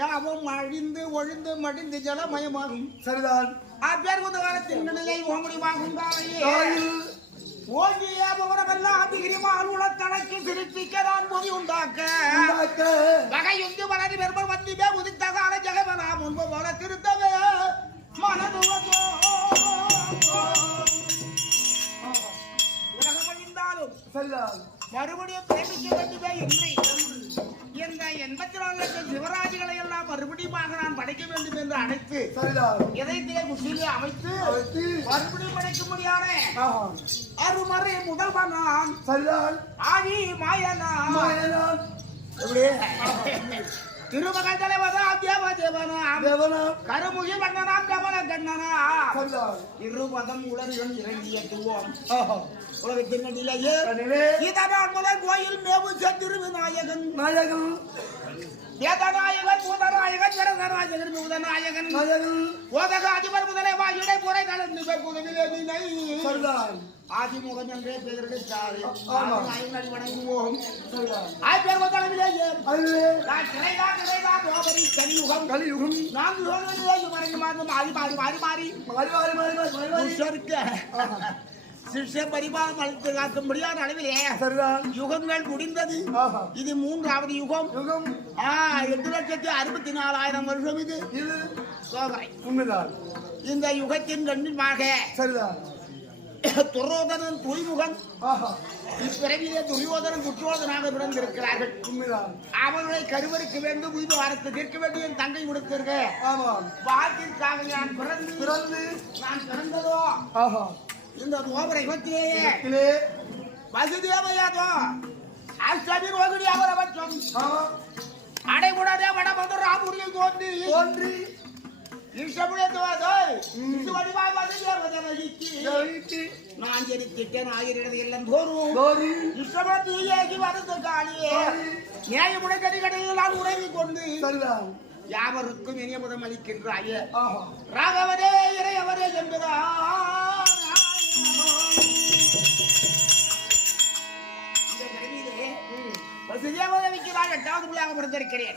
யாவும் அழிந்து ஒழிந்து மடிந்து ஜலமயமாகும். சரிதான். அப்பேர் முத காலத்தின் நிலையை ஓமுடிவாகும் ஓங்கிய பவனமெல்லாம் அதிகிரிமான் உலத்தனக்கு சிரிப்பிக்கிறான் பொதி உண்டாக்க வகையுந்து வளரி வெறும் வந்திவே உதித்தகால ஜெகமனா முன்பு வள திருத்தவே மனதுவதோ உலகம் அழிந்தாலும் சரிதான் மறுபடியும் பிரேமிக்க வேண்டுமே இன்றி இந்த 84 லட்சம் சிவராஜிகளை எல்லாம் மறுபடியும் நான் படைக்க வேண்டும் என்று அழைத்து இதயத்திலே குசிலே அமைத்து மறுபடியும் படைக்க முடியாத அருமறை முதல்வனான் ஆதி மாயனான் திருமகள் தலைவனா தேவனா கருமுகி வண்ணனாம் கமல கண்ணனா இருபதம் உலகம் இறங்கிய துவம் உலகத்தின் நிலையே இதனால் முதல் கோயில் மேவு திருவிநாயகன் வேதநாயகன் பூதநாயகன் ஜெரதநாயகன் பூதநாயகன் ஓதக அதிபர் முதலே வாயுடை புரை கலந்து புதவிலே ஆதிமுகம் என்றே பெயரிட்டாரு வணங்குவோம் கலியுகம் சிஷ்ய பரிபாலம் அளித்து காக்கும்படியான அளவிலே யுகங்கள் முடிந்தது. இது 3வது யுகம். 8,64,000 வருஷம் இது சோதனை. இந்த யுகத்தின் கண்ணிமாக துரோதனன் துய்முகன் இப்பிறவிலே துரியோதனன் குற்றோதனாக பிறந்திருக்கிறார்கள். அவர்களை கருவறுக்க வேண்டும், உயிர் வாரத்தை தீர்க்க வேண்டும். என் தங்கை கொடுத்திருக்க வாழ்க்கைக்காக நான் பிறந்து நான் பிறந்ததோ இந்த கோபுர யுகத்திலேயே வசுதேவயாதோ அஷ்டமி ரோகிணி அவரபட்சம் அடைபுடனே வடமது ராமுடியில் தோன்றி நான் ஜனித்திட்டேன் ஆயிரம் எல்லாம் தோறும் இஷ்டமத்தியாகி வருது காலியே நியாயமுறை கடிகடையில் நான் உறங்கி கொண்டு யாவருக்கும் இனிய முதம் அளிக்கின்றாயே ராகவனே இறையவரே என்பதா பசுதேவதவிக்கிறாள் 8வது பிள்ளையாக பிறந்திருக்கிறேன்.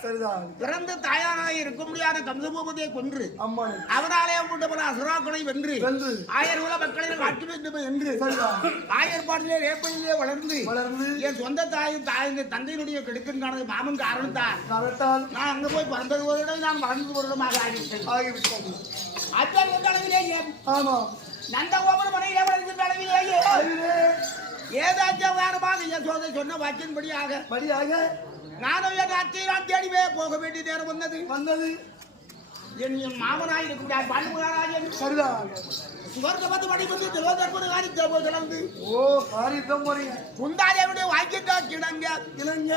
பிறந்து தாயாராக இருக்க முடியாத கம்சபூபதியை கொன்று அவனாலே பல அசுராக்களை வென்று 1000 குல மக்களை காட்டு வேண்டும் என்று ஆயர்பாட்டிலே வேப்பையிலே வளர்ந்து என் சொந்த தாயும் தந்தையினுடைய கெடுக்கின்றானது மாமன் காரணத்தால் நான் அங்க போய் பிறந்தது வருடம் நான் வளர்ந்து வருடமாக ஆகிவிட்டேன். அச்சன் என்ற அளவிலேயே நந்த கோபுர மனையிலே வளர்க்கின்ற அளவிலேயே ஏதாச்சும் வேறமாக என் சோதை சொன்ன வாக்கின்படியாக நானும் என் அத்தையை நான் தேடிவே போக வேண்டிய நேரம் வந்தது என் மாமனாய் இருக்கக்கூடிய பாண்டுராஜன் சுவர்க்கபத்து மணிபதி திருவதற்பது காரியம் கிளந்து குந்தாதேவனுடைய வாக்கியத்தா கிணங்க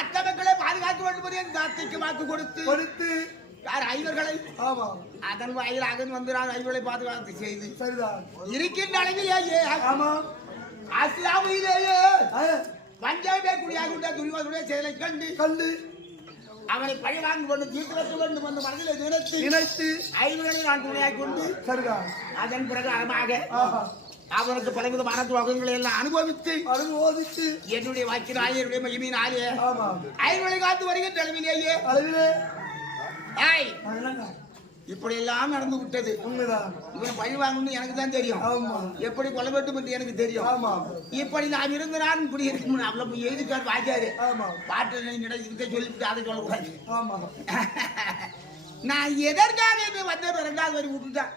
அத்த மக்களை பாதுகாக்க வேண்டும் என் அத்தைக்கு வாக்கு கொடுத்து யார் ஐவர்களை அதன் வாயிலாக வந்து நான் ஐவர்களை பாதுகாத்து செய்து இருக்கின்ற அளவிலேயே அஸ்லாமிலேயே பஞ்சாபே குடியாக துரியோதனுடைய செயலை கண்டு அவனை பழி வாங்கி கொண்டு தீர்த்து வைக்க வேண்டும் என்று மனதில் நினைத்து ஐவர்களை நான் துணையாய் கொண்டு அதன் பிறகு அறமாக அவனுக்கு பலவிதமான துரோகங்களை எல்லாம் அனுபவித்து என்னுடைய வாக்கின் ஆயருடைய மகிமையின் ஆலய ஐவர்களை காத்து வருகின்ற அளவிலேயே இப்படி எல்லாம் நடந்து விட்டது. இவன் பழி வாங்கணும்னு எனக்கு தான் தெரியும், எப்படி கொலை வேண்டும் என்று எனக்கு தெரியும். இப்படி நான் இருந்து நான் இப்படி இருக்கும் அவ்வளவு எழுதிக்கார் வாஜாரு பாட்டு இருக்க சொல்லிவிட்டு அதை சொல்லக்கூடாது. நான் எதற்காக வந்த 2வது வரி விட்டுட்டேன்.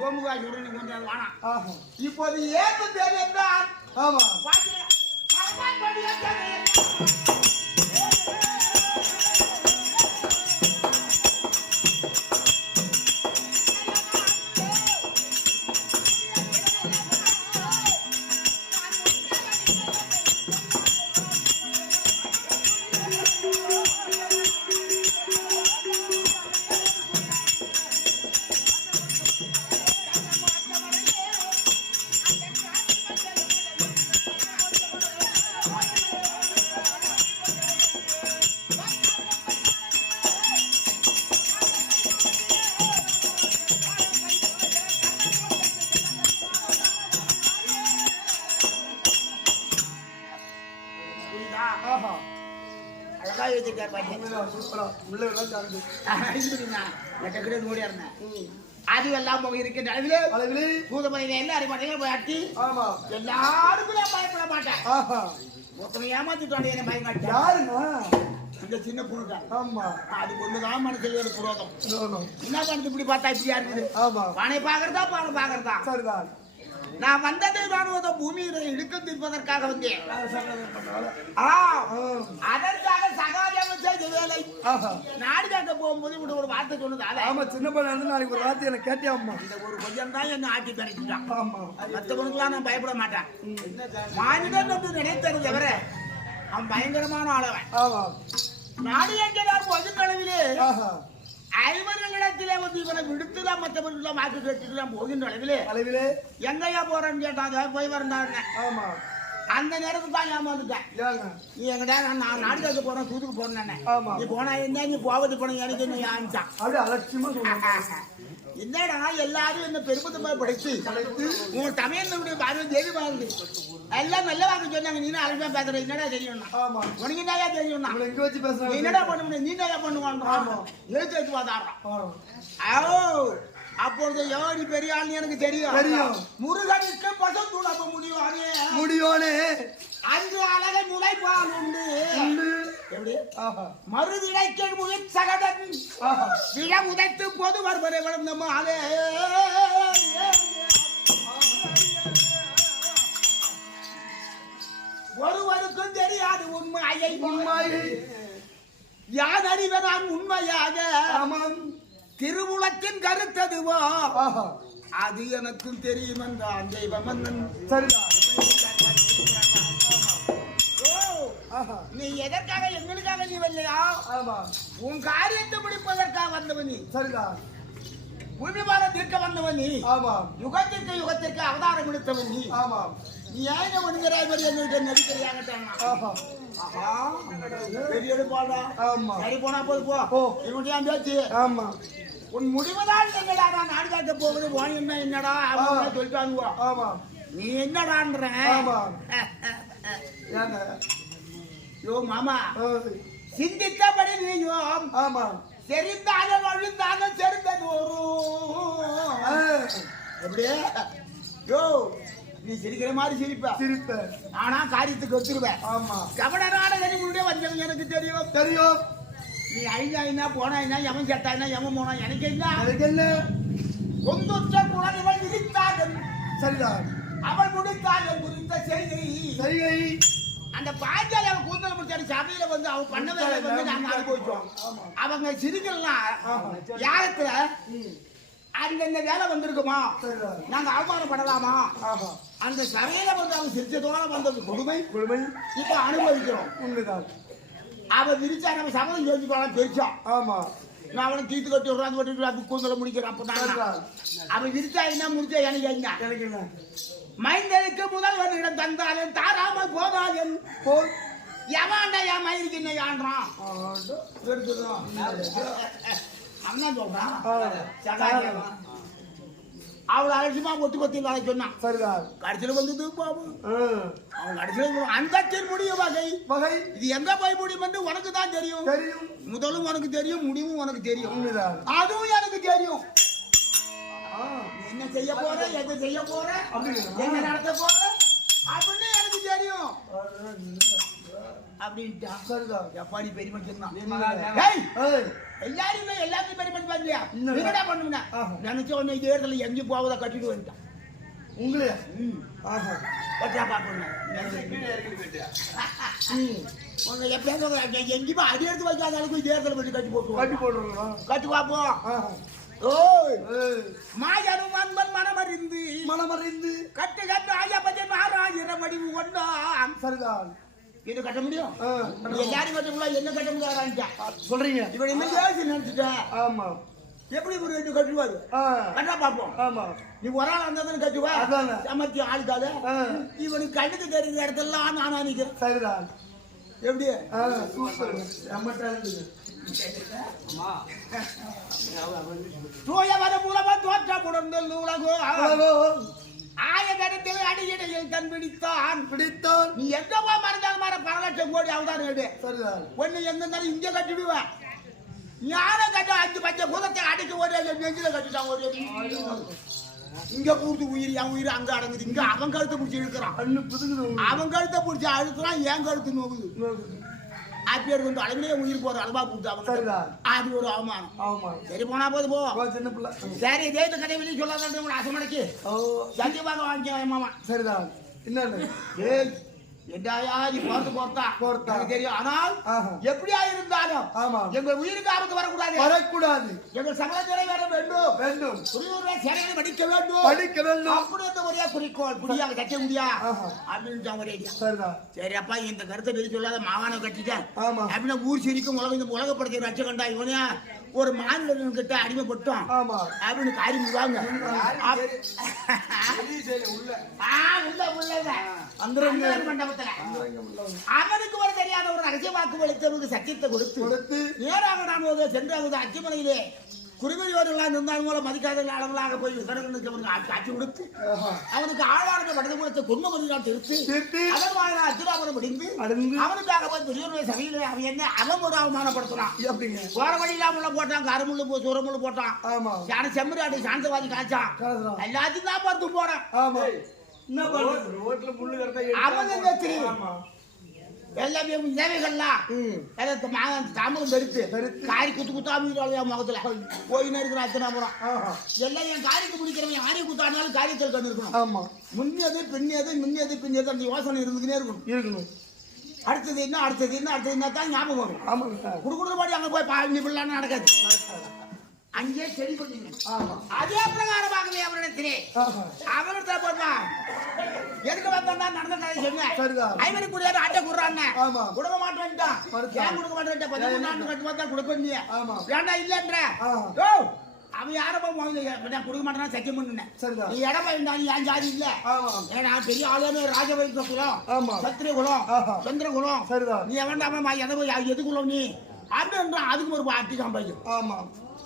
சோமுகாசி உடனே கொஞ்சம் வேணாம். இப்போது ஏற்று தெரிந்தால் அது எல்லாம் போக இருக்கின்ற அளவிலே பூதமலையில எல்லாரும் அட்டி எல்லாருக்கும் நான் பயப்பட மாட்டேன். ஒருத்தனை ஏமாத்திட்டு என்ன பயமாட்டேன். இந்த சின்ன புழுக்கா அது ஒண்ணுதான் மனசுல ஒரு புரோகம். என்ன பண்ணுது இப்படி பார்த்தா இப்படியா இருக்குது. பானை பாக்குறதா பானை பாக்குறதா நான் வந்தது ராணுவ பூமியை இழுக்கம் தீர்ப்பதற்காக வந்தேன். அதற்காக சகாஜம் செய்த வேலை நாடு காக்க போகும்போது இப்படி ஒரு வார்த்தை சொன்னது. சின்ன பையன் நாளைக்கு ஒரு வார்த்தை எனக்கு கேட்டியாம்மா. இந்த ஒரு கொஞ்சம் தான் என்ன ஆட்சி தரிச்சுட்டான். மற்றவனுக்குலாம் நான் பயப்பட மாட்டேன். மாநிலம் வந்து நினைத்தது தவிர அவன் பயங்கரமான ஆளவன். நாடு என்கிறார் பொதுக்களவிலே ஐவர்களிடத்திலே வந்து இவனை விடுத்துதான் மற்றவர்கள் வாக்கு கேட்டுலாம் போகின்ற அளவிலே எங்கயா போறேன்னு கேட்டாங்க. போய் வரண்டாங்க. அந்த நேரத்துக்கு தான் ஏமாந்துட்டேன். நீ எங்கடா நான் நாடுகளுக்கு போறேன் தூத்துக்கு போறேன். நீ போனா என்ன நீ போவது போன எனக்கு நீ ஆரம்பிச்சான். என்னடா எல்லாரும் என்ன பெருமத்தமா படிச்சு உங்க தமிழனுடைய பார்வை தேடி பாருங்க எல்லாம் நல்ல வாங்க சொன்னாங்க. நீ அழகா பேசுற என்னடா தெரியும் உனக்கு என்னடா தெரியும். என்னடா பண்ண முடியும் நீ என்ன பண்ணுவாங்க எழுத்து வச்சு பார்த்தாடுறான். அப்பொழுது எவடி பெரிய ஆள் எனக்கு தெரியும். முருகனுக்கு பசம் துணப்ப முடியும். அன்று அழகை முளைப்பால் உண்டு. எப்படி மறுதிடைக்கு முயற் சகதன் விழ உதைத்து போது வருவரை வளர்ந்த மாலே. ஒருவருக்கும் தெரியாது உண்மையை யார் அறிவதான் உண்மையாக. திருவுலத்தின் கருத்ததுவோ அது எனக்கும் தெரியும் என்றான் தெய்வமன்னன். நீ எதற்காக எங்களுக்காக நீ வரலையா? உன் காரியத்தை முடிப்பதற்காக வந்தவன் நீ. பூமிபார தீர்க்க வந்தவன் நீ. ஆமாம். யுகத்திற்கு அவதாரம் எடுத்தவன் நீ. ஆமாம். நீ ஏன் ஒன்றுகிறாய் என்ன நடிக்கிறியாங்கட்டாங்க. ஆஹா. ஆஹா பெரிய எடுப்பாடா. ஆமா. சரி போனா போது போ. இவனுடைய பேச்சு. ஆமா. உன் முடிவுதான் என்னடா நான் நாடு காட்ட போகுது போன என்னடா அவங்க சொல்லிட்டாங்க. ஆமா. நீ என்னடான்ற. ஆமா. ஏங்க யோ மாமா சிந்தித்தபடி நீயும். ஆமா. தெரிந்தாலும் அழுந்தாலும் தெரிந்தது எப்படியே யோ நீ சிரிக்கிற மாதிரி சிரிப்ப ஆனா காரியத்துக்கு வச்சிருவேன். ஆமா. கவனரான கனிமுடைய வந்தவங்க எனக்கு தெரியும். தெரியும். நீ ஐயா போனா எவன் கேட்டா எவன் போனா எனக்கு என்ன கொந்துற்ற குணங்கள் விதித்தார்கள். சரிதான். அவன் முடித்தார்கள் குறித்த செய்கை அந்த பாஞ்சாலி அவன் கூந்தல் முடிச்சாரு சபையில வந்து அவன் பண்ண வேலை வந்து நாங்க அனுபவிச்சோம். அவங்க சிரிக்கலாம் யாகத்துல அந்தந்த வேலை வந்திருக்குமா நாங்க அவமானப்படலாமா அந்த சபையில வந்து அவங்க சிரிச்சதோட வந்தது கொடுமை இப்ப அனுபவிக்கிறோம். உண்மைதான். அவன் விரிச்சா நம்ம சபதம் யோசிக்கலாம் பெருச்சான். ஆமா. நான் அவனை தீத்து கட்டி விடுறான் கூந்தல முடிக்கிறேன். அப்பதான் அவன் விரிச்சா என்ன முடிச்சா எனக்கு என்ன மைந்தனுக்கு முதல்வனிடம் தந்தாலும் தாராமல் போதாதன் போல் எவாண்டா என் மயிருக்கு என்ன ஆன்றான் அவன் சொல்றான். அவளை அலட்சியமா ஒத்தி வேலை சொன்னான். சரிதான். கடைசியில் வந்தது பாபு அவன் கடைசியில் அந்த முடியும் வகை இது எங்க போய் முடியும் என்று உனக்கு தான் தெரியும். முதலும் உனக்கு தெரியும் முடிவும் உனக்கு தெரியும். அதுவும் எனக்கு தெரியும். என்ன செய்ய போற எதை செய்ய போற என்ன நடத்த போற அப்படின்னு எனக்கு தெரியும் அப்படின்ட்டான். எப்பாடி பெருமைக்குன்னா எல்லாத்தையும் பெருமை பாத்தியா என்னடா பண்ணுவேன் நினைச்ச உடனே தேர்தல எங்கி போவதை கட்டிட்டு வந்துட்டான். உங்களே கட்டா பாக்கணும் எங்கேயுமே அடி எடுத்து வைக்காத அளவுக்கு தேர்தல் பண்ணி கட்டி பார்ப்போம். மாயனும் அன்பன் மனமறிந்து கட்டு ஆயப்பதி ஆறாயிரம் வடிவு கொண்டான். சரிதான். இது கட்ட முடியும் எல்லாரும் கட்ட முடியாது என்ன கட்ட முடியாது சொல்றீங்க. இவன் என்ன ஜாதி நினைச்சுட்டா. ஆமா. எப்படி ஒரு ரெண்டு கட்டுவாரு கட்டா பார்ப்போம். ஆமா. நீ ஒரு ஆள் அந்த கட்டுவா சமர்த்தி ஆளுக்காத இவனுக்கு கண்ணுக்கு தெரிஞ்ச இடத்துல நானா நிக்கிறேன். சரிதான். எப்படி தூயவர மூலமா தோற்றம் உணர்ந்தல் உலகோ ஆயகடத்தில் அடியடையில் கண் பிடித்தான். நீ எங்க போய் மறந்தாலும் மாற 10 லட்சம் கோடி அவதாரம் ஒண்ணு எங்க இருந்தாலும் இங்க கட்டிடுவேன். ஞான கட்ட 5 பச்சை பூதத்தை அடிக்க ஒரே நெஞ்சில கட்டிட்டான். ஒரு இங்க பூர்த்து உயிர் என் உயிர் அங்க அடங்குது. இங்க அவன் கழுத்தை பிடிச்சி இழுக்கிறான். அவன் கழுத்தை பிடிச்சி அழுத்துறான். என் கழுத்து நோகுது. அப்பேர் வந்து அளவிலே உயிர் போற அளவா கூப்பிட்டு அவங்க அது ஒரு அவமானம். சரி போனா போது போ சின்ன பிள்ளை. சரி இதே கதை வெளியே சொல்லாத அசமடைக்கு சத்தியமாக வாங்கிக்க மாமா. சரிதான். என்ன எட்டாயா நீ போர்த்தா தெரியும். ஆனால் எப்படியா இருந்தாலும் எங்க உயிருக்கு ஆபத்து வரக்கூடாது. எங்கள் சகலத்திலே வேண்டும். சிறையில் படிக்க வேண்டும். அப்படி ஒரே குறிக்கோள் புரியாது கட்ட முடியா அப்படின்னு ஒரே. சரி அப்பா இந்த கருத்தை வெளியே சொல்லாத மாவான கட்டிட்டேன் அப்படின்னா ஊர் சிரிக்கும் உலகப்படுத்த ரச்ச கண்டா இவனையா ஒரு மாநிலம் கிட்ட அடிமைப்பட்டோம் அப்படின்னு காரியம் விடுவாங்க. அவனுக்கு ஒரு தெரியாத ஒரு ரகசிய வாக்கு அளித்தவருக்கு சத்தியத்தை கொடுத்து நேராக நான் சென்றாவது அச்சுமலையிலே குருவியோர்களாக இருந்தால் மூலம் மதிக்காத அளவலாக போய் காட்சி கொடுத்து அவனுக்கு ஆழ்வார்ந்த வடதுபுறத்தை குடும்பம் திருத்தி அதன் அச்சுராபுரம் முடிந்து அவனுக்காக போய் பெரியோருடைய சபையில அவன் என்ன அவன் ஒரு அவமானப்படுத்தினான். போற வழியில முள்ள போட்டான். கருமுள்ளு சூரமுள்ளு போட்டான். செம்மறியாட்டு சாந்தவாதி காய்ச்சான். எல்லாத்தையும் தான் பார்த்து போறான். எல்லாமே தேவைகள்லாம் தாமதம் பெருத்து காரி குத்தாம முகத்துல போயின்னு இருக்கிற அத்தனாபுரம் எல்லாம் என் காரிக்கு பிடிக்கிறவன் யாரையும் குத்தாடினாலும் காரியத்தில் இருக்கணும். முன்னது பின்னது அந்த யோசனை இருந்துக்கினே இருக்கணும். அடுத்தது என்ன தான் ஞாபகம் வரும். குடுக்குடுபாடி அங்க போய் பாடி பிள்ளான்னு நடக்காது. அங்கே செடி கொஞ்சம் அதே பிரகாரமாகவே அவரிடத்திலே அவரிடத்துல போட்டான். எதுக்கு வந்தா நடந்த கதை சொன்னேன். ஐவனுக்கு கூட அட்டை கொடுறான்னு கொடுக்க மாட்டேன்ட்டான். ஏன் கொடுக்க மாட்டேன் 13 நாள் கட்டு பார்த்தா கொடுப்ப வேண்டாம் இல்லன்ற அவன் யாரப்பா முதல்ல நான் கொடுக்க மாட்டேன்னா சத்தியம் பண்ணுனேன். சரிதான். நீ இடம் வேண்டா நீ என் ஜாதி இல்ல. ஆமா. ஏன்னா நான் பெரிய ஆளுமே ராஜவைத்த குலம். ஆமா. சத்திரிய குலம். சந்திர குலம். சரிதான். நீ வேண்டாமா எது குலம் நீ அப்படின்றா அதுக்கு ஒரு அட்டி சம்பாதிக்கும். ஆமா.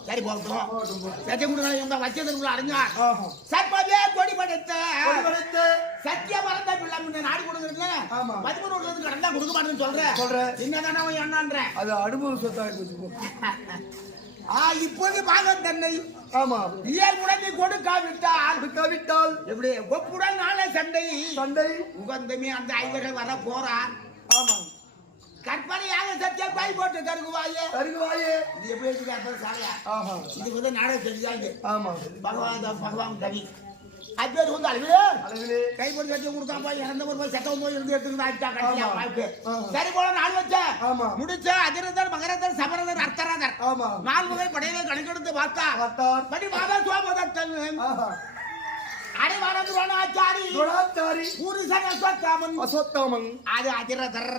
சரி போகட்டும். சத்தியம் கொடுக்கணும் இவங்க வச்சதுக்குள்ள அறிஞ்சா ஆஹா. சர்ப்பவே கொடி படைத்த கொடுத்து சத்திய மறந்த பிள்ளை முன்ன நாடு கொடுக்குறதுல ஆமா. 13 வருஷத்துக்கு கடந்தா கொடுக்க மாட்டேன்னு சொல்றேன். என்னதானே அவன் என்னான்றேன். அது அனுபவ சொத்தாகி போச்சு போ. இப்போது பாகம் தன்னை ஆமா. இயல் முடங்கி கொடுக்காவிட்டால் எப்படி ஒப்புடன் நாளை சண்டை உகந்தமே அந்த ஐவர்கள் வர போறான். ஆமா. கற்பனையாக சத்தியம் பாய் போட்டு தருகுவாயே இது எப்படி இருக்கு சாலையா. இது வந்து நாடக தெரிஞ்சாங்க. ஆமா. பகவான் கவி அப்பேர் வந்து அழுவிலே கை போட்டு சத்தியம் கொடுத்தாப்பா இறந்தவர் போய் சட்டம் போய் இருந்து எடுத்துக்கிட்டு சரி போல நாள் வச்ச முடிச்ச அதிரதர் மகரதர் சமரதர் அர்த்தரதர் 4 வகை படையில கணக்கெடுத்து பார்த்தா படி மாதா சோமதத்தன் அடிவாரந்துரானாச்சாரி பூரிசன் அஸ்வத்தாமன் அது அதிரதர்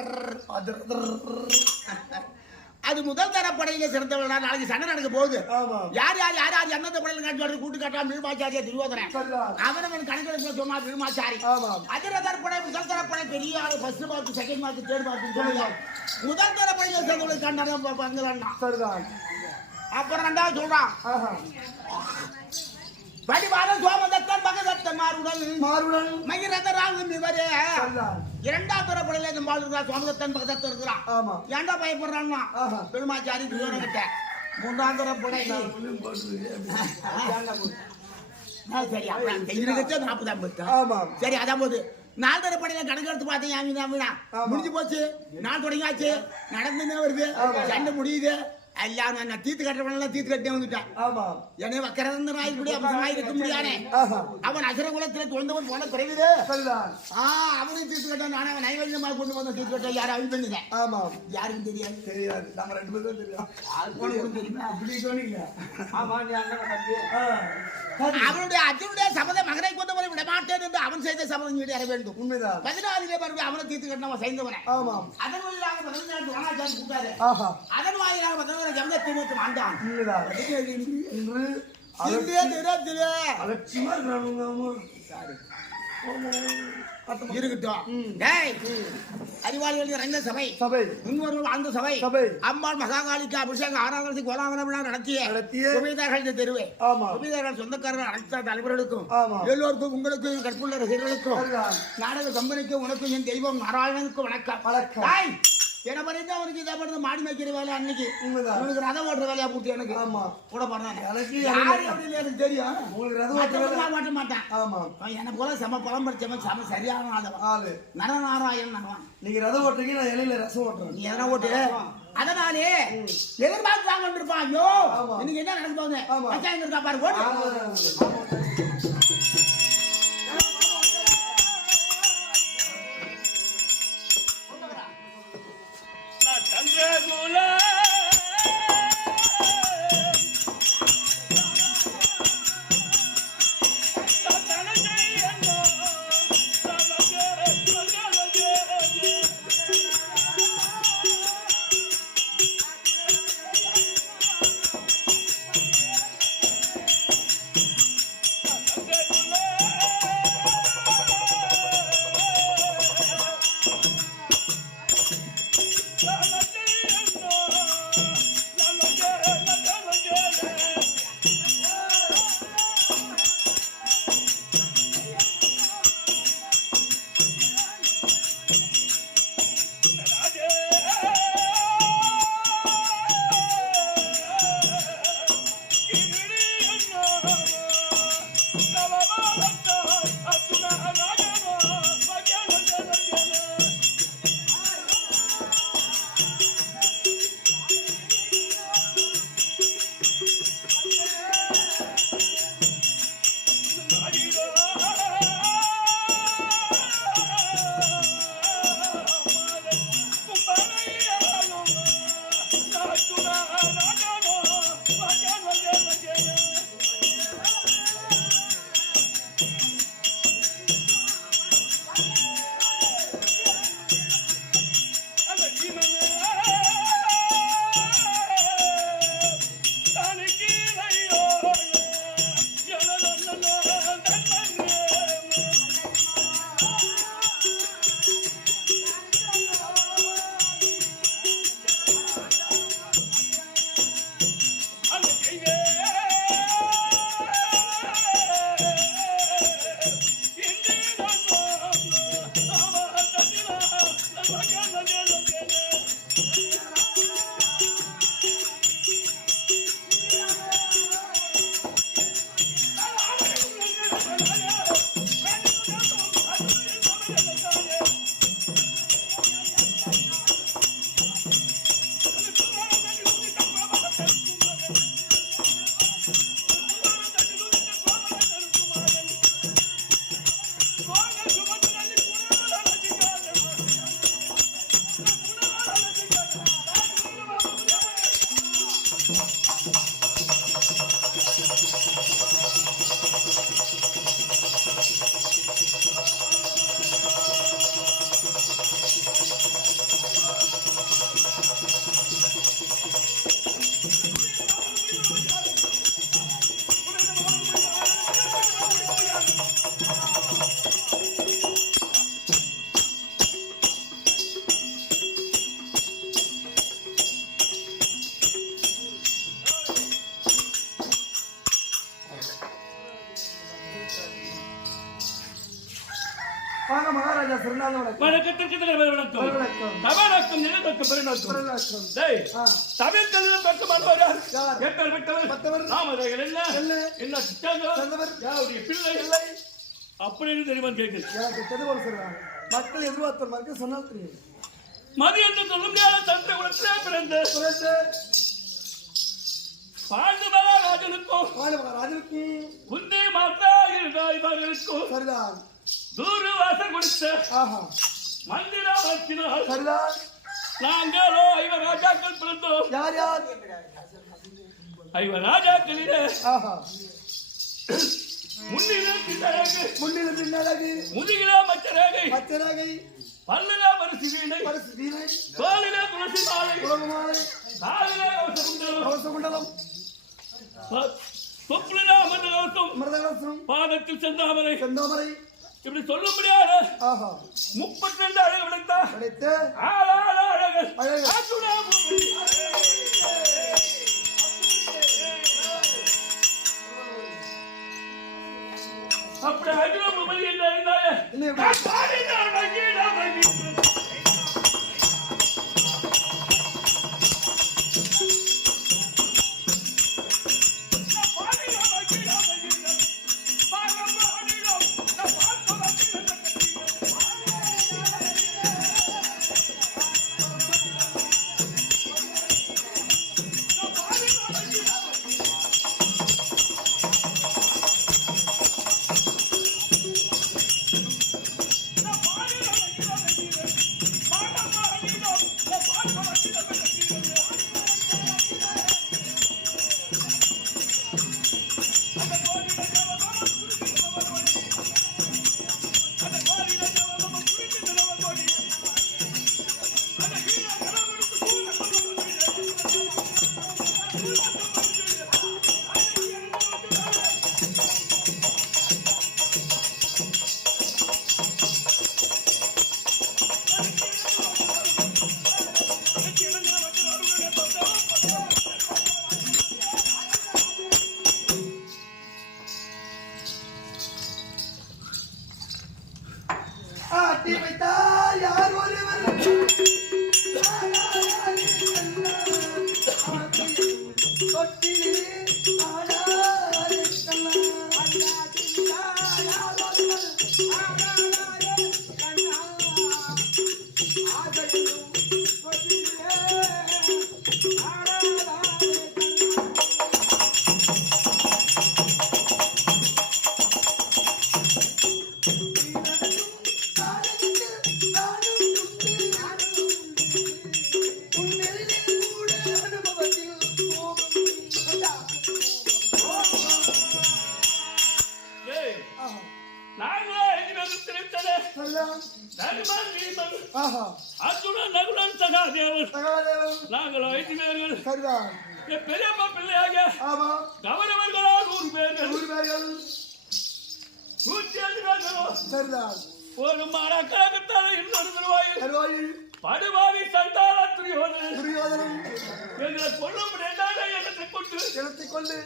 அது முதல் தர படையில சிறந்தவர்களா. நாளைக்கு சண்டை நடக்க போகுது. யார் எந்தெந்த படையில காட்சி கூட்டு காட்டா விழுமாச்சாரியா துரியோதனன் அவன் கணக்கெடுக்க சொன்னா விழுமாச்சாரி. அதிரதர் படை முதல் தர படை பெரிய ஆளு first mark second mark third mark சொல்லுவாங்க. முதல் தர படையில சேர்ந்தவங்களை கண்டாதான் பங்குறான். அப்புறம் ரெண்டாவது சொல்றான் படிவாரன் சோமதத்தன் மகதத்தன் மாறுடன் மகிரதராகும் இவரே. இரண்டாவது தரப்படையில இந்த மாதிரி இருக்கிறான் சோமதத்தன் மகதத்தன் இருக்கிறான். ஏன்டா பயப்படுறான்னா பெருமாச்சாரி துரியோதனன். மூன்றாம் தரப்படை சரி 40 சரி அதான் போது 4 தரப்படையில கணக்கு எடுத்து பார்த்தேன். முடிஞ்சு போச்சு. நாள் தொடங்காச்சு நடந்துன்னே வருது. சண்டை முடியுது. எல்லாம் நான் தீர்த்து கட்டுறவன் தீர்த்து கட்டே வந்துட்டான். என்னை வக்கரந்த நாய்க்குடி அவன் இருக்க முடியானே. அவன் அசுர குலத்துல தோன்றவன் போல குறைவுது. அவனையும் தீர்த்து கட்டான். நானே அவன் நைவேத்தியமா கொண்டு வந்த தீர்த்து கட்ட யாரும் அவன் பண்ணிட்டேன். யாருக்கும் தெரியாது. நம்ம 2 பேரும் தெரியும். அவனுடைய அர்ஜுனுடைய சபதம் மகனை கொண்டவரை விட மாட்டேன் என்று அவன் செய்த சபதம் ஈடு அற வேண்டும். உண்மைதான். 14 மறுபடியும் அவனை தீர்த்து கட்டினவன் செய்தவனே. அதன் வழியாக 14 துரோணாச்சாரி கூட்டாரு. அதன் வாயிலாக 14 ஜமதத்தை நோக்கி ஆண்டான். இருக்கட்டும். அறிவாளிகள் நிறைந்த சபை முன்வர்கள் வாழ்ந்த சபை அம்பாள் மகாகாலிக்கு அபிஷேக ஆராதனை கோலாகல விழா நடத்திய சுபீதார்கள் தெருவே சுபீதார்கள் சொந்தக்காரர்கள் அனைத்து தலைவர்களுக்கும் எல்லோருக்கும் உங்களுக்கும் கற்புள்ள ரசிகர்களுக்கும் நாடக கம்பெனிக்கும் உனக்கும் என் தெய்வம் நாராயணனுக்கும் வணக்கம். என்ன பண்ணிட்டு அவனுக்கு இதை பண்ணுறது மாடி மேய்க்கிற வேலை அன்னைக்கு உனக்கு ரதம் ஓட்டுற வேலையா பூர்த்தி எனக்கு கூட பண்ணாங்க. எனக்கு தெரியும் உங்களுக்கு ரதம் ஓட்ட மாட்ட மாட்டேன். என்ன போல செம பழம் படிச்சவன் செம சரியான ஆளு நரநாராயணன். நீங்க ரதம் ஓட்டுறீங்க நான் இலையில ரசம் ஓட்டுறேன். நீ எதனா ஓட்டு. அதனாலே எதிர்பார்த்து தான் கொண்டிருப்பான். ஐயோ இன்னைக்கு என்ன நடக்க போகுது இருக்கா பாரு ஓட்டு. வாங்க மகாராஜா சிறநாத வணக்கம். வணக்கத்திற்கு வணக்கம். வணக்கம். தமிழகம் நிலநோக்கம் பெருநோக்கம். வணக்கம். டேய், ஆ. தமிழ் கல்வியில் பெற்ற மாணவர்கள் யார்? எட்டர் விட்டவர் மத்தவர்? நாமதேகள் என்ன என்ன? என்ன சித்தாந்தம்? சிறந்தவர்? யாருடைய பிள்ளை இல்லை அப்படின்னு தெரியுமான்னு கேட்குது. எனக்கு தெளிவாக சொல்றாங்க. மக்கள் எதிர்பார்த்த மாதிரி சொன்னால் தெரியும். மதி என்று சொல்ல முடியாத தந்தை குலத்திலே பிறந்து பிறந்து பாண்டு மகாராஜனுக்கும் வாழ மகாராஜனுக்கும் குந்தி மாதா இவர்களுக்கும் சரிதான். தூரு வாசம் கொடுத்த ஆஹா மந்திரா வச்சினால் சரிதான். நாங்களோ ஐவர் ராஜாக்கள் பிறந்தோம். யார் யார்? ஐவர் ராஜாக்களிலே ஆஹா முன்னிலும் பின்னழகு முன்னிலும் பின்னழகு முதுகிலா மச்சரேகை பச்சரகை பல்லிலா பரிசு வீணை பரிசு வீணை தோலிலே துளசி மாலை உலகமாலை காலிலே அவசரம் கவசகுண்டலம் தொப்புளிலே அமர்ந்த கவசம் மிருதகலசம் பாதத்தில் செந்தாமரை செந்தாமரை இப்படி சொல்ல முடியாத ஆஹா 32 அழகு விடுத்த கிடைத்த அழகு அழகு. ஆத்துடா பூமி. அப்படி அகில பூமி என்று அறிந்தாயே என்ன நான் பாடினான் வங்கீடா வங்கீடா. ஆட்டி வைத்தார் யார் ஒருவர் தொட்டிலே ஆடாதே ஏய், நாங்களோ ஐந்து பேரும் திரைத்தலே சரிதான். தருமன் வீமன் ஆஹா அர்ஜுனன் நகுலன் சகாதேவன் சகாதேவன் நாங்களோ ஐந்து பேர்கள் சரிதான். என் பெரியப்பா பிள்ளையாக ஆமா கவரவர்களால் 100 பேர்கள் 100 பேர்கள் 107 பேர்களோ சரிதான். ஒரு மரக்கழகத்தால இன்னொரு திருவாயில் கருவாயில் படுவாவி சண்டாள துரியோதனன் துரியோதனம் எங்களை கொல்லும் இரண்டாக எண்ணத்தை கொண்டு எழுத்திக் கொண்டு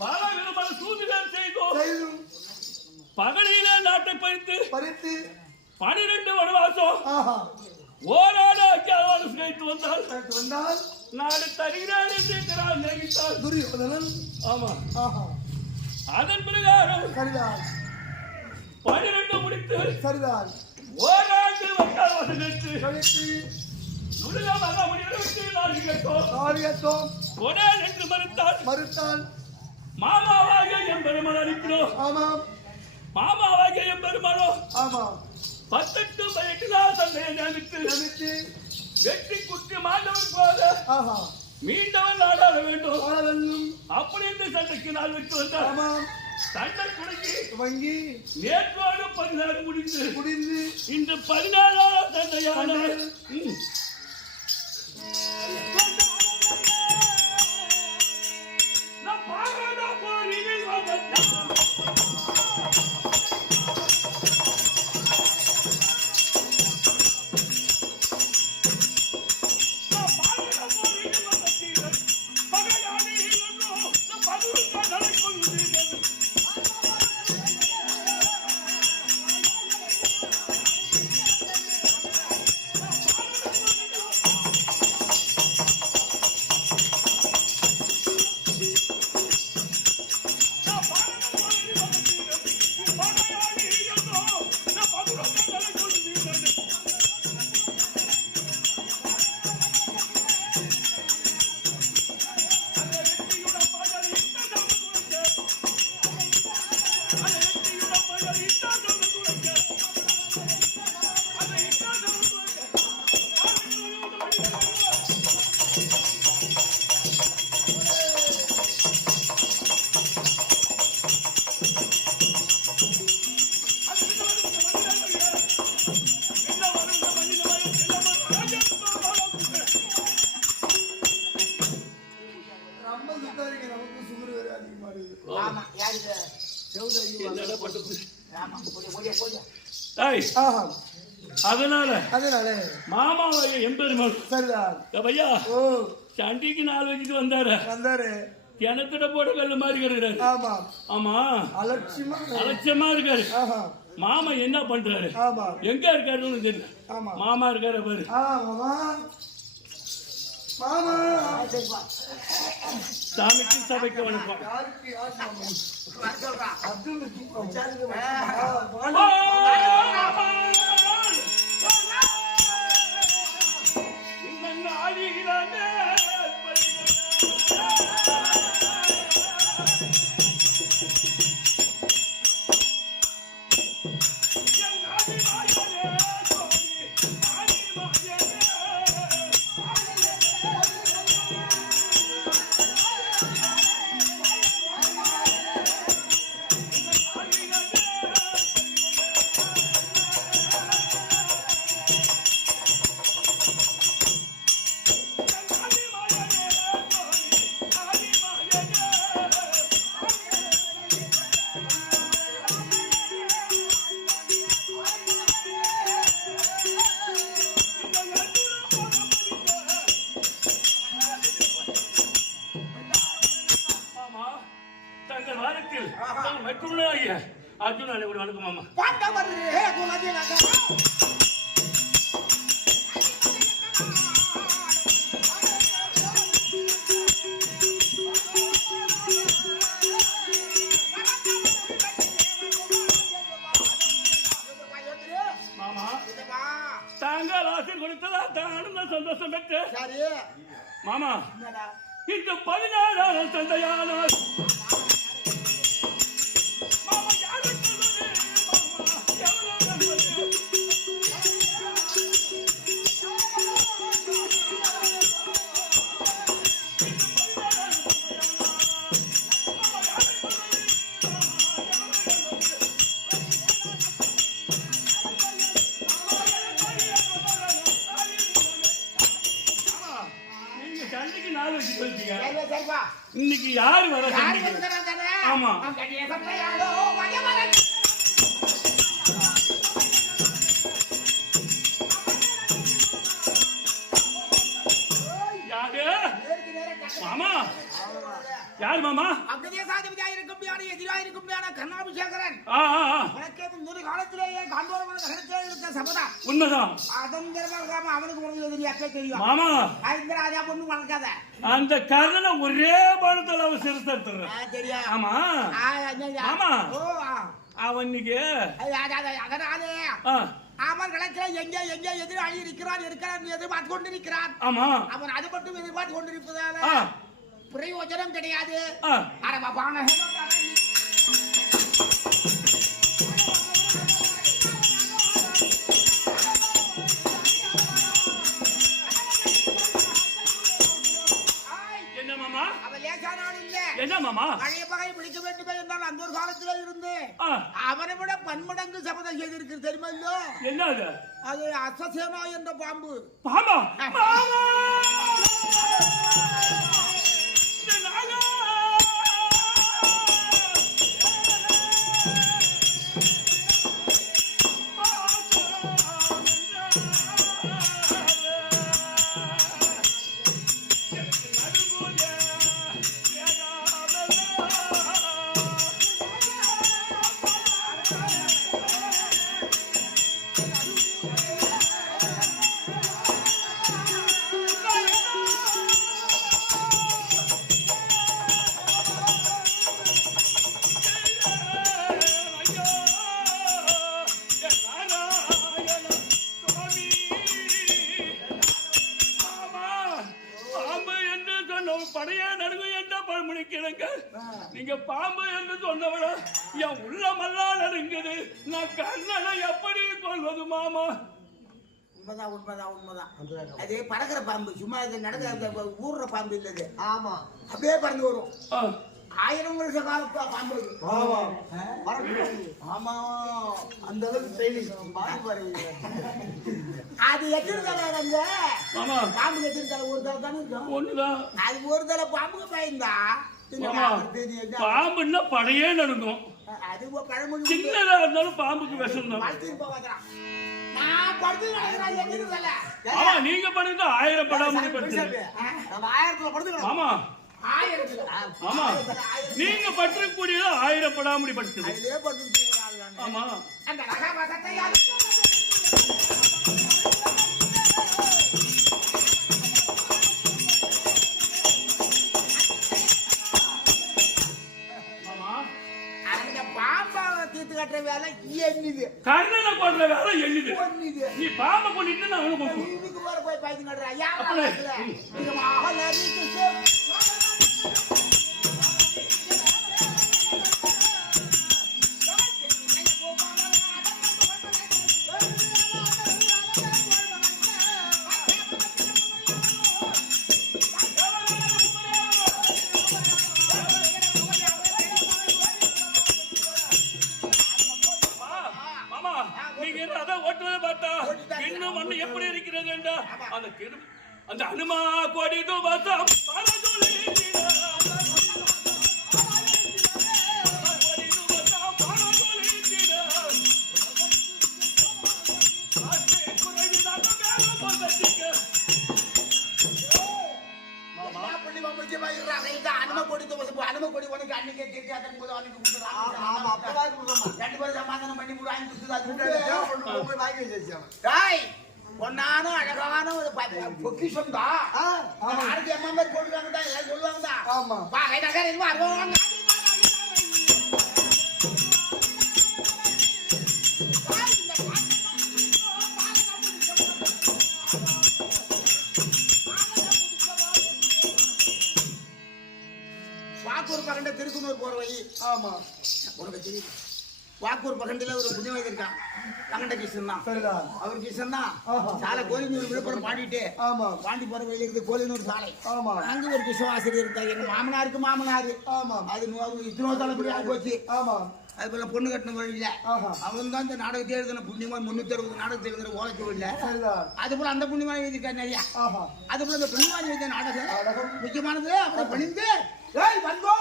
பல விதமான சூழ்நிலை செய்தோம். செய்தும் பகலிலே நாட்டை பறித்து 12 வனவாசம் ஆஹா ஓராடு அஞ்சாவது சிறைத்து வந்தால் அடுத்து வந்தால் நாடு தருகிறான் என்று நினைத்தார் துரியோதனன் ஆமா. ஆஹா அதன் பிரகாரம் சரிதான் 12 முடித்து சரிதான். ஓராண்டு வந்தால் வைத்து கழித்து நுழுக மகாமுனிவருக்கு நான் கேட்டோம். ஆவியத்தோம் ஒரே என்று மறுத்தால் மறுத்தால் மாமாவாக என் பெருமன் அனுப்பினோம். ஆமாம் மாமாவாகிய எம்பெருமானோ ஆமா 18 18 தந்தையை நியமித்து வெற்றி குற்றி மாண்டவர் போல ஆஹா மீண்டவன் நாடாட வேண்டும் ஆள வெல்லும் அப்படி இந்த சண்டைக்கு நாள் விட்டு வந்தார் ஆமா சண்டை தொடங்கி வங்கி நேற்றோடு 16 முடிந்து இன்று 17 சண்டையான நான் பாராத போரில் வந்தான் அதனால மாமாவைய எம்பெருமாள் சரிதான் ஐயா ஓ சண்டைக்கு நாள் வச்சுட்டு வந்தாரு கிணத்துல போட கல்லு மாதிரி கிடையாது ஆமா ஆமா அலட்சியமா இருக்காரு மாமா என்ன பண்றாரு எங்க இருக்காருன்னு தெரியல மாமா இருக்காரு பாரு சாமிக்கு சபைக்கு வணக்கம் அர்ஜுன ஒரு வணக்கம் மாமா மாமா தாங்கள் ஆசை கொடுத்ததா தானும் சந்தோஷம் பெற்று மாமா இந்த 14 சந்தையான இன்னைக்கு யாரு வர ஆமா மாமா யார் மாமா கண்ணாபிஷேகரன் காலத்திலேயே சபதா உண்மைதான் அவனுக்கு தெரியும் மாமா ராஜா பொண்ணு வளர்க்காத அந்த கர்ணனை ஒரே பலத்துல அவன் சிறுத்தர் தெரியும் ஆமா ஆமா அவனுக்கு அவன் களத்துல எங்க எங்க எதிராளி இருக்கிறான் எதிர்பார்த்து கொண்டிருக்கிறான் ஆமா அவன் அது மட்டும் எதிர்பார்த்து கொண்டிருப்பதால பிரயோஜனம் கிடையாது என்ன அது? அது அசசேனா என்ற பாம்பு. பாம்பா? மாமா! இந்த நாகா! படையே நடுங்கு என்ற பழமொழிக்கிறங்க. நீங்க பாம்பு என்று சொன்னவள என் உள்ளமெல்லாம் நடுங்குது. நான் கண்ணனை எப்படி கொள்வது மாமா? உண்மைதான். அது பறக்கிற பாம்பு, சும்மா இது நடக்கிற ஊர்ற பாம்பு இல்லது. ஆமா, அப்படியே பறந்து வரும். 1000 வருஷ காலத்து பாம்பு. ஆமா, அந்த அளவுக்கு ட்ரைனிங் அது எத்தனை தலை மாமா? பாம்பு எத்தனை தலை? ஒரு தலை தானே இருக்கும். ஒண்ணுதான். அது ஒரு தலை பாம்புக்கு பயந்தா பாம்புன்னா படையே நடுங்கும். அது பழமொழி. சின்னதா இருந்தாலும் பாம்புக்கு விஷம் தான். நீங்க படுத்து 1000 படாம படுத்து. நம்ம 1000ல படுத்துக்கணும். ஆமா ஆமா, நீங்க பற்றக்கூடிய 1000 படாமடி படுத்து. ஆமா, தீர்த்து கட்டுற வேலை எண்ணுது. கண்ணனை கொண்ட வேலை எண்ணுது. நீ பாம்பை கொண்டுட்டு நான் அவனை கொண்டு இதுக்கு வர போய் பைத்து கட்டுறா. எப்படி இருக்கிறது என்றா அந்த அனுமா கோடி பார்த்தா பொன்னானும் அழகான பொக்கிஷம் தான். அம்மா மாதிரி போட்டுருக்காங்க தான், எல்லாம் சொல்லுவாங்க தான். ஆமா, பாகை நகர் எதுவும் அருவாங்க. வாக்கூர் பகண்ட திருக்குனூர் போற வழி. ஆமா, உனக்கு தெரியும். வாக்கூர் பகண்டில ஒரு புண்ணிய வைத்தியம் இருக்கான். பகண்ட கிருஷ்ணன் தான். அவர் கிருஷ்ணன் தான். சாலை கோலினூர் விழுப்புரம் பாடிட்டு பாண்டி போற வழியில இருக்கு கோலினூர் சாலை. அங்க ஒரு கிருஷ்ணவாசரி இருக்காரு. எங்க மாமனாருக்கு மாமனாரு. அது இத்தனை தலைமுறை ஆகி போச்சு. அது போல பொண்ணு கட்டின வழியில அவன் தான் இந்த நாடகத்தை எழுதின புண்ணியமா 360 நாடகத்தை எழுதுற ஓலைச்சுவல்ல. அது போல அந்த புண்ணியமான எழுதிருக்காரு நிறையா. அது போல இந்த புண்ணியமான எழுதிய நாடகம் முக்கியமானது. அப்படி பணிந்து வந்தோ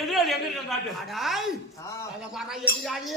எதிராளி எங்க இருக்க காட்டு. எதிராளி